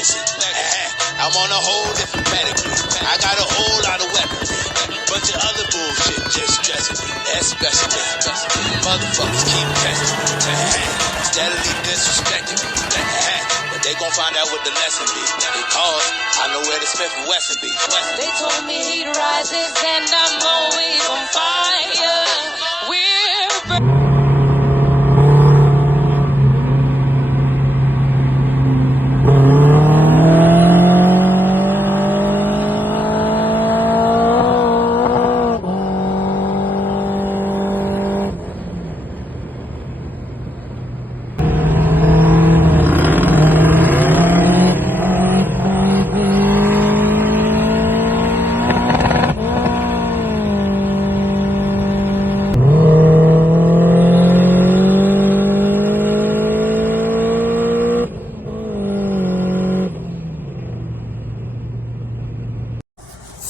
I'm on a whole different pedigree. I got a whole lot of weaponry. Bunch of other bullshit just stressing me. Especially motherfuckers keep testing me. Steadily disrespecting me. But they gon' find out what the lesson be. Because I know where the Smith and Wesson be. They told me he'd rises and I'm always on fire. We're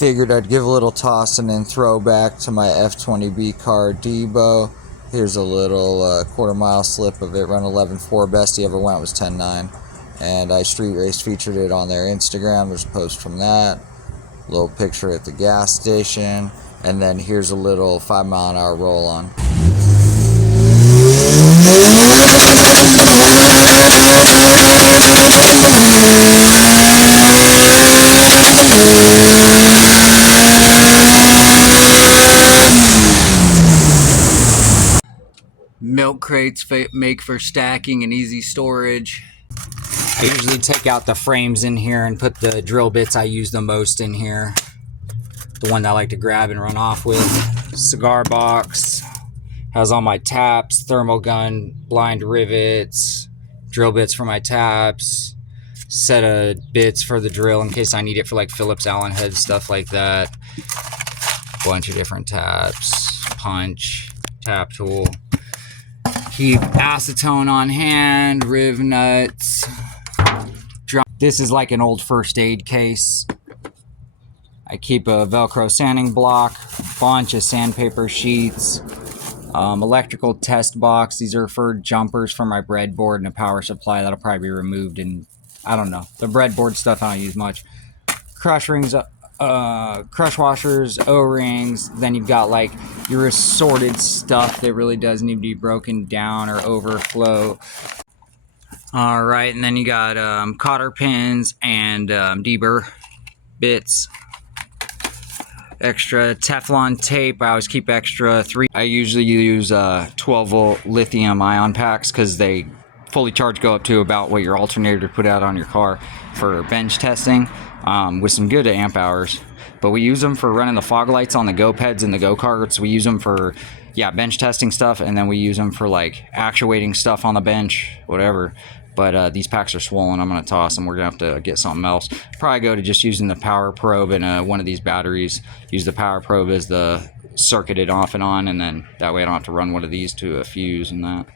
Figured I'd give a little toss and then throw back to my F20B car Debo. Here's a little quarter-mile slip of it, run 11.4. Best he ever went was 10.9. And I street race featured it on their Instagram. There's a post from that. A little picture at the gas station. And then here's a little 5-mile-an-hour roll-on. Milk crates make for stacking and easy storage. I usually take out the frames in here and put the drill bits I use the most in here. The one that I like to grab and run off with. Cigar box. Has all my taps, thermal gun, blind rivets, drill bits for my taps, set of bits for the drill in case I need it for like Phillips Allen head, stuff like that. Bunch of different taps, punch, tap tool. Keep acetone on hand, riv nuts. This is like an old first aid case. I keep a Velcro sanding block, bunch of sandpaper sheets, electrical test box. These are for jumpers for my breadboard and a power supply that'll probably be removed. And I don't know, the breadboard stuff I don't use much. Crush rings, crush washers, O-rings. Then you've got like your assorted stuff that really does need to be broken down or overflow. All right, and then you got cotter pins and deburr bits. Extra Teflon tape. I always keep extra 3. I usually use 12-volt lithium ion packs because they fully charged go up to about what your alternator put out on your car for bench testing, with some good amp hours. But we use them for running the fog lights on the go-peds and the go-karts. We use them for, bench testing stuff, and then we use them for like actuating stuff on the bench, whatever. But these packs are swollen. I'm going to toss them. We're going to have to get something else. Probably go to just using the power probe and one of these batteries. Use the power probe as the circuited off and on, and then that way I don't have to run one of these to a fuse and that.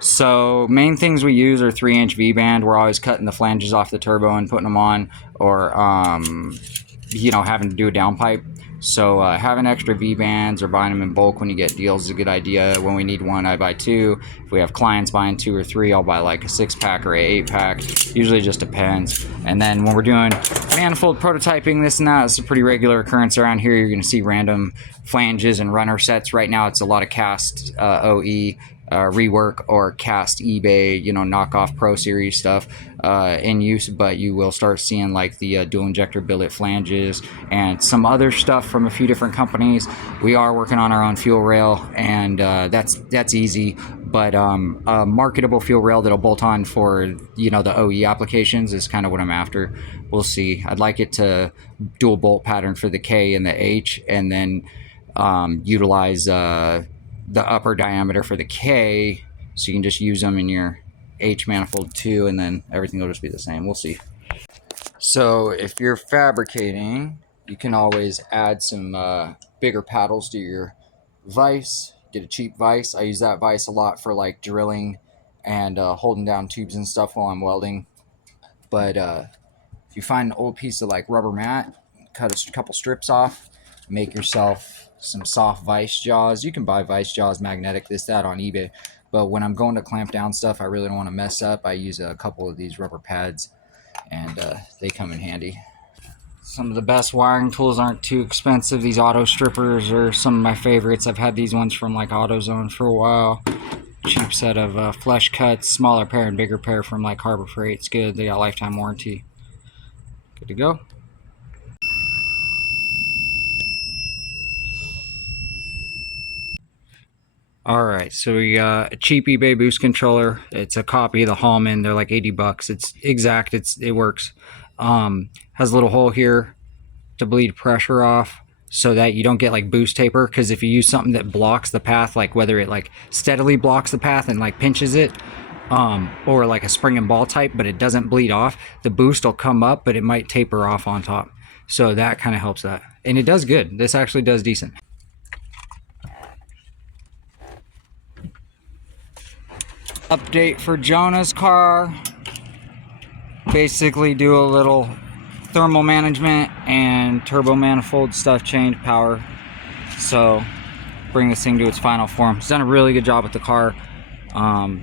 So main things we use are 3-inch V-band. We're always cutting the flanges off the turbo and putting them on, or having to do a downpipe. So having extra V-bands or buying them in bulk when you get deals is a good idea. When we need one, I buy 2. If we have clients buying 2 or 3, I'll buy like a 6-pack or a 8-pack. Usually just depends. And then when we're doing manifold prototyping, this and that, it's a pretty regular occurrence around here. You're going to see random flanges and runner sets. Right now it's a lot of cast OE, rework, or cast eBay, knockoff Pro Series stuff in use, but you will start seeing like the dual injector billet flanges and some other stuff from a few different companies. We are working on our own fuel rail, and that's easy, but a marketable fuel rail that'll bolt on for the OE applications is kind of what I'm after. We'll see. I'd like it to dual bolt pattern for the K and the H, and then utilize the upper diameter for the K, so you can just use them in your H manifold too, and then everything will just be the same. We'll see. So if you're fabricating, you can always add some bigger paddles to your vise. Get a cheap vise. I use that vise a lot for like drilling and holding down tubes and stuff while I'm welding. But if you find an old piece of like rubber mat, cut a couple strips off, make yourself some soft vice jaws. You can buy vice jaws, magnetic, that on eBay. But when I'm going to clamp down stuff I really don't want to mess up, I use a couple of these rubber pads and they come in handy. Some of the best wiring tools aren't too expensive. These auto strippers are some of my favorites. I've had these ones from like AutoZone for a while. Cheap set of flush cuts, smaller pair and bigger pair from like Harbor Freight. It's good. They got lifetime warranty. Good to go. Alright, so we got a cheap eBay boost controller. It's a copy of the Hallman. They're like 80 bucks. It's exact. It works. Has a little hole here to bleed pressure off so that you don't get like boost taper, because if you use something that blocks the path, like whether it like steadily blocks the path and like pinches it, or like a spring and ball type, but it doesn't bleed off, the boost will come up, but it might taper off on top. So that kind of helps that. And it does good. This actually does decent. Update for Jonah's car. Basically do a little thermal management and turbo manifold stuff change power. So bring this thing to its final form. He's done a really good job with the car.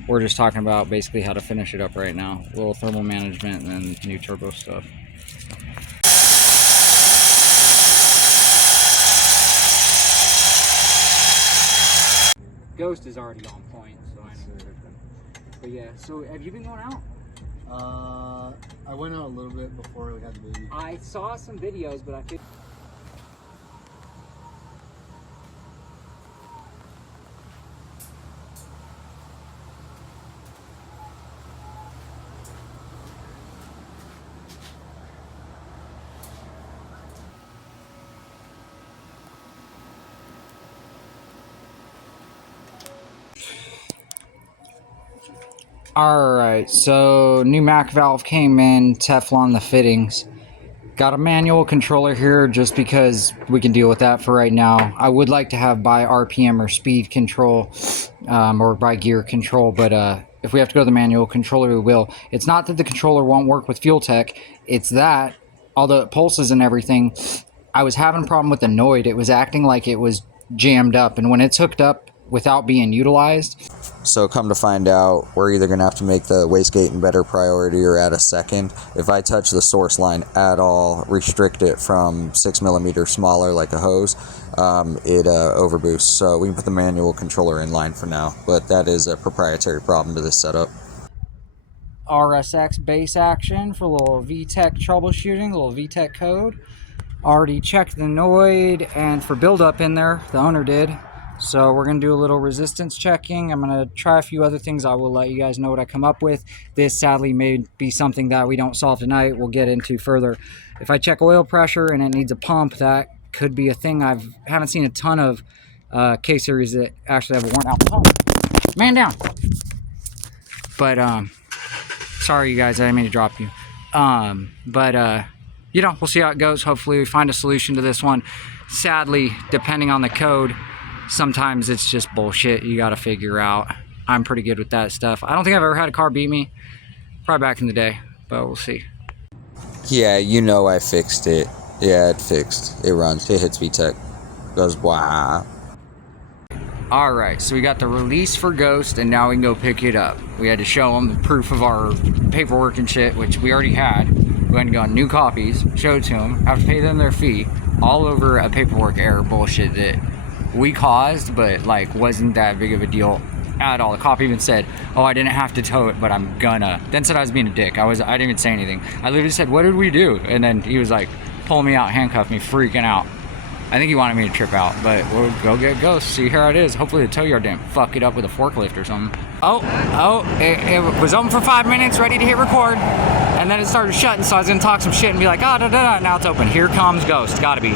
We're just talking about basically how to finish it up right now. A little thermal management and then new turbo stuff. Ghost is already on point, so I know. But yeah, so have you been going out? I went out a little bit before we had the baby. I saw some videos, but I think. Alright, so new Mac valve came in, Teflon the fittings. Got a manual controller here just because we can deal with that for right now. I would like to have by RPM or speed control, or by gear control, but if we have to go to the manual controller, we will. It's not that the controller won't work with Fuel Tech, it's that, although it pulses and everything, I was having a problem with the Noid. It was acting like it was jammed up, and when it's hooked up without being utilized. So come to find out, we're either going to have to make the wastegate in better priority or add a second. If I touch the source line at all, restrict it from 6mm smaller like a hose, it overboosts. So we can put the manual controller in line for now, but that is a proprietary problem to this setup. RSX base action for a little VTech troubleshooting, a little VTech code. Already checked the Noid and for buildup in there, the owner did. So we're going to do a little resistance checking. I'm going to try a few other things. I will let you guys know what I come up with. This sadly may be something that we don't solve tonight. We'll get into further. If I check oil pressure and it needs a pump, that could be a thing. I haven't seen a ton of K-Series that actually have a worn out pump. Man down. But, sorry you guys, I didn't mean to drop you. You know, we'll see how it goes. Hopefully we find a solution to this one. Sadly, depending on the code, sometimes it's just bullshit you gotta figure out. I'm pretty good with that stuff. I don't think I've ever had a car beat me. Probably back in the day, but we'll see. Yeah, you know I fixed it. Yeah, it fixed. It runs. It hits VTech. Goes wow. Alright, so we got the release for Ghost, and now we can go pick it up. We had to show them the proof of our paperwork and shit, which we already had. We had to go on new copies, show it to them, have to pay them their fee, all over a paperwork error bullshit that we caused, but like wasn't that big of a deal at all. The cop even said, oh, I didn't have to tow it, but I'm gonna. Then said I was being a dick. I didn't even say anything. I literally said, what did we do? And then he was like, pulling me out, handcuffed me, freaking out. I think he wanted me to trip out, but we'll go get Ghost, see here it is. Hopefully the tow yard didn't fuck it up with a forklift or something. It was open for 5 minutes, ready to hit record, and then it started shutting, so I was gonna talk some shit and be like, oh, da-da-da, now it's open. Here comes Ghost, gotta be.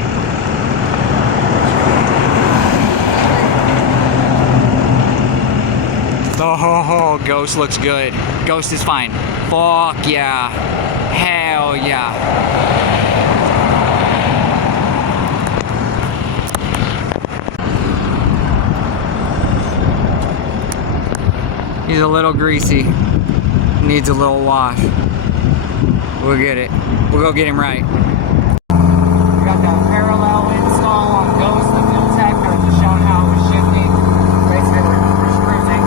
Oh, Ghost looks good. Ghost is fine. Fuck yeah. Hell yeah. He's a little greasy. Needs a little wash. We'll get it. We'll go get him right. We got that parallel install on Ghost, the Fuel Tech. I was just showing how it was shifting. Basically, we're just cruising.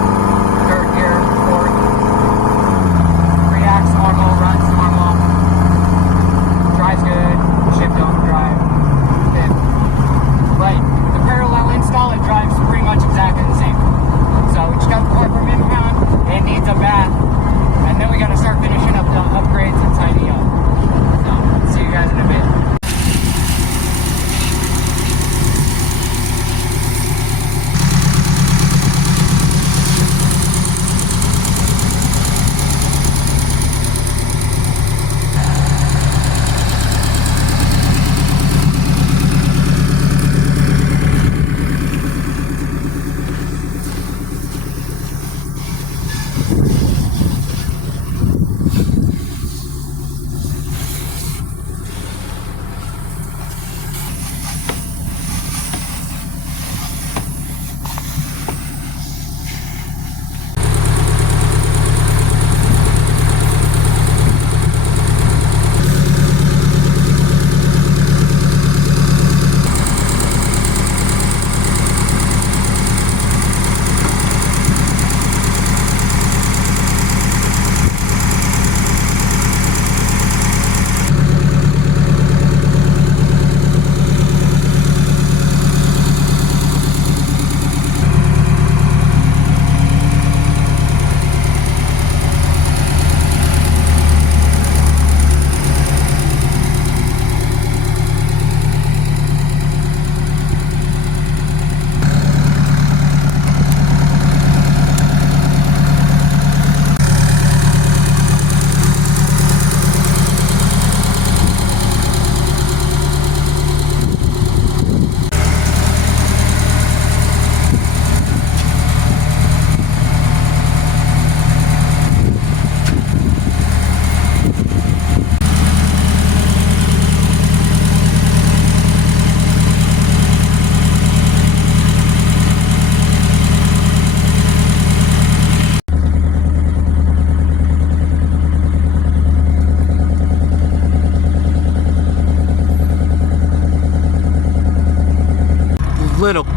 Third gear, fourth. Reacts normal, runs normal.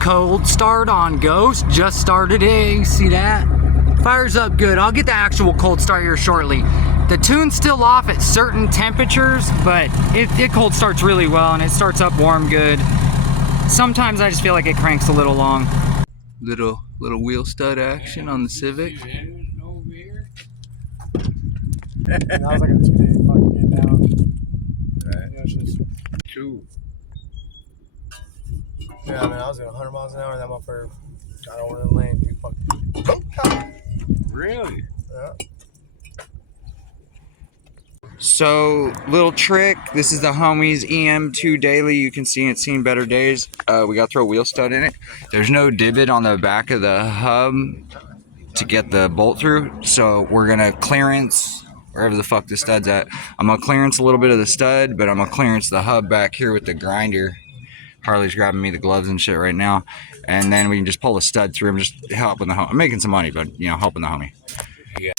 cold start on Ghost. Just started it. You see that? Fires up good. I'll get the actual cold start here shortly. The tune's still off at certain temperatures, but it cold starts really well and it starts up warm good. Sometimes I just feel like it cranks a little long. Little wheel stud action on the Civic. That was like a 2-day fucking get down. Right. Yeah, it's just, True. yeah, man, I was at 100 miles an hour and that motherfucker got over the lane. Dude, fucking. Really? Yeah. So, little trick. This is the Homies EM2 Daily. You can see it's seen better days. We got to throw a wheel stud in it. There's no divot on the back of the hub to get the bolt through. So we're gonna clearance wherever the fuck the stud's at. I'm gonna clearance a little bit of the stud, but I'm gonna clearance the hub back here with the grinder. Harley's grabbing me the gloves and shit right now. And then we can just pull the stud through. I'm just helping the homie. I'm making some money, but you know, helping the homie. Yeah.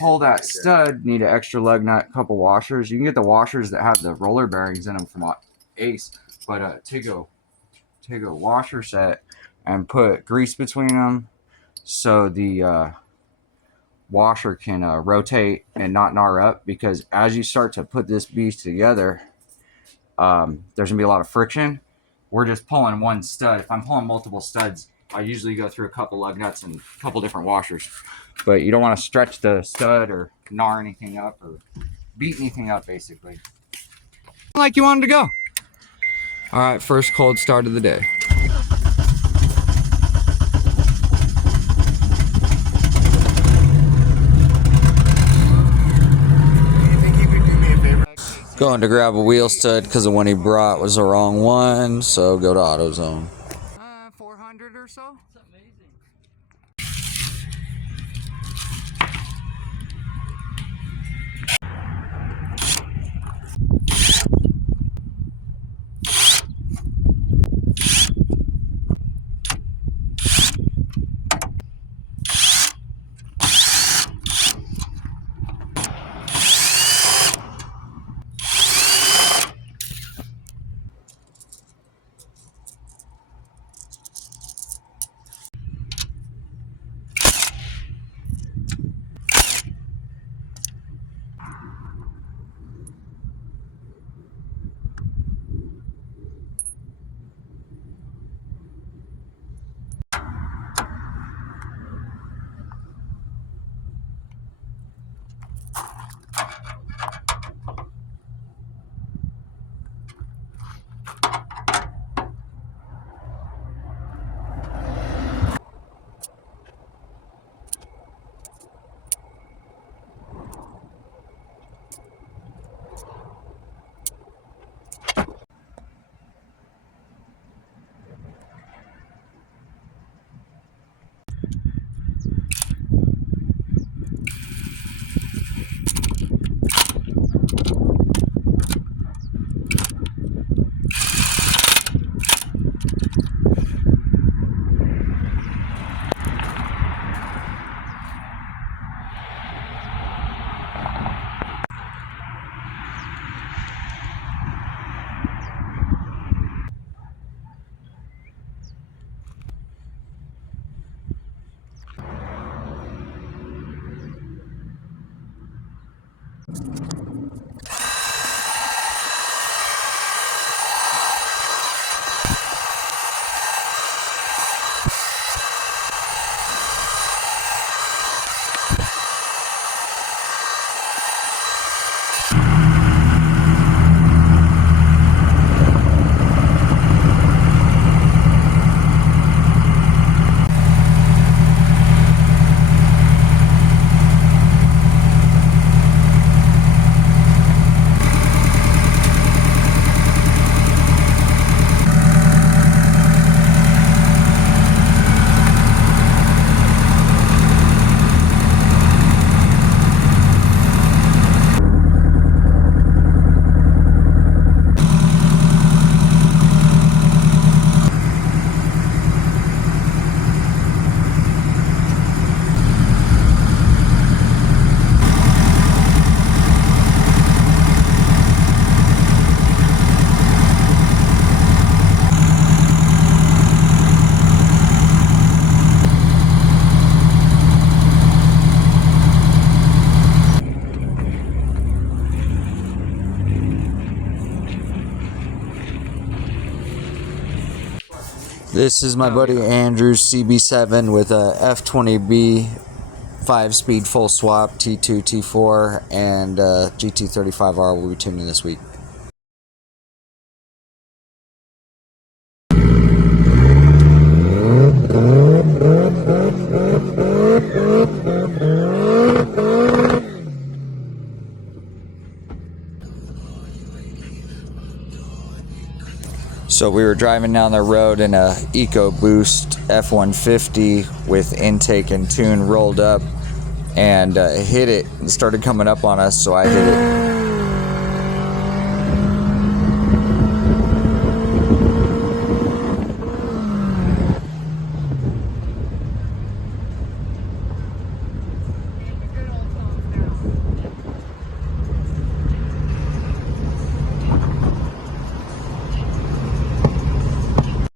Pull that stud, need an extra lug nut, couple washers. You can get the washers that have the roller bearings in them from Ace, but take a washer set and put grease between them so the washer can rotate and not gnar up, because as you start to put this beast together, there's gonna be a lot of friction. We're just pulling one stud. If I'm pulling multiple studs, I usually go through a couple lug nuts and a couple different washers. But you don't want to stretch the stud or gnar anything up or beat anything up, basically. Like you wanted to go. All right, first cold start of the day. Going to grab a wheel stud because the one he brought was the wrong one, so go to AutoZone. 400 or so. This is my buddy Andrew's CB7 with a F20B 5-speed full swap T2, T4, and GT35R will be tuning this week. So we were driving down the road in a EcoBoost F-150 with intake and tune rolled up, and hit it and started coming up on us, so I hit it